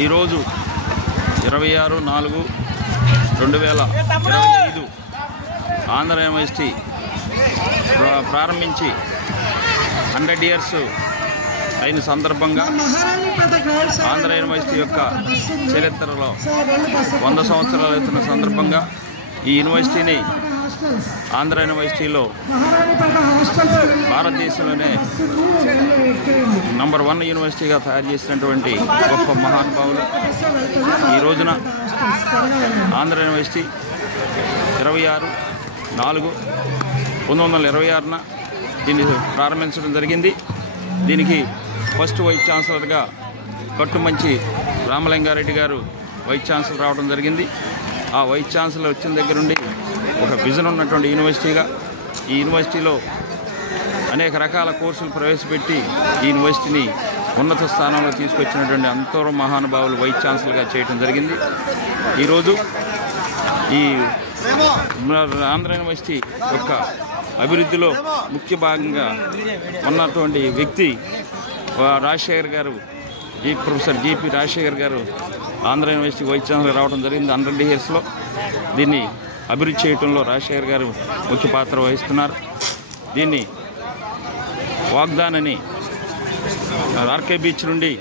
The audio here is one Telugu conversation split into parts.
ఈరోజు 26/4/2025 ఆంధ్ర యూనివర్సిటీ ప్రారంభించి 100 ఇయర్స్ అయిన సందర్భంగా ఆంధ్ర యూనివర్సిటీ యొక్క చరిత్రలో 100 సంవత్సరాలు అవుతున్న సందర్భంగా ఈ యూనివర్సిటీని ఆంధ్ర యూనివర్సిటీలో భారతదేశంలోనే నంబర్ 1 యూనివర్సిటీగా తయారు చేసినటువంటి గొప్ప మహానుభావులు ఈ రోజున ఆంధ్ర యూనివర్సిటీ 26/4/1926న దీన్ని ప్రారంభించడం జరిగింది. దీనికి ఫస్ట్ వైస్ ఛాన్సలర్గా కట్టుమంచి రామలింగారెడ్డి గారు వైస్ ఛాన్సలర్ రావడం జరిగింది. ఆ వైస్ ఛాన్సలర్ వచ్చిన దగ్గర నుండి ఒక విజన్ ఉన్నటువంటి యూనివర్సిటీగా ఈ యూనివర్సిటీలో అనేక రకాల కోర్సులు ప్రవేశపెట్టి ఈ యూనివర్సిటీని ఉన్నత స్థానంలో తీసుకొచ్చినటువంటి అంతర మహానుభావులు వైస్ ఛాన్సలర్గా చేయడం జరిగింది. ఈరోజు ఈ ఆంధ్ర యూనివర్సిటీ యొక్క అభివృద్ధిలో ముఖ్య భాగంగా ఉన్నటువంటి వ్యక్తి రాజశేఖర్ గారు, ప్రొఫెసర్ జీపీ రాజశేఖర్ గారు ఆంధ్ర యూనివర్సిటీ వైస్ ఛాన్సలర్ రావడం జరిగింది. 100 ఇయర్స్లో దీన్ని అభివృద్ధి చేయడంలో రాజశేఖర్ గారు ముఖ్య పాత్ర వహిస్తున్నారు. దీన్ని వాగ్దాన్ అని ఆర్కే బీచ్ నుండి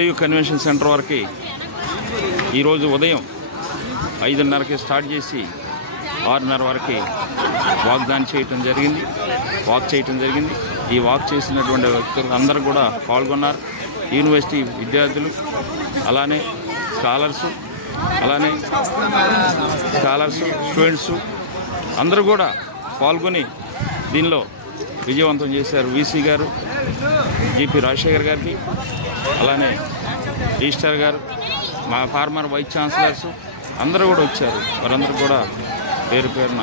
ఏయూ కన్వెన్షన్ సెంటర్ వరకు ఈరోజు ఉదయం 5:30కి స్టార్ట్ చేసి 6:30 వరకు వాక్ చేయటం జరిగింది. ఈ వాక్ చేసినటువంటి వ్యక్తులు అందరూ కూడా పాల్గొన్నారు. యూనివర్సిటీ విద్యార్థులు అలానే స్కాలర్స్ స్టూడెంట్స్ అందరూ కూడా పాల్గొని దీనిలో విజయవంతం చేశారు. వీసీ గారు, జీపీ రాజశేఖర్ గారికి, అలానే రిజిస్ట్రార్ గారు, మా ఫార్మర్ వైస్ ఛాన్సలర్స్ అందరూ కూడా వచ్చారు. వారందరూ కూడా పేరు పేరున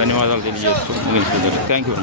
ధన్యవాదాలు తెలియజేస్తూ ముగించుకుంటారు. Thank you.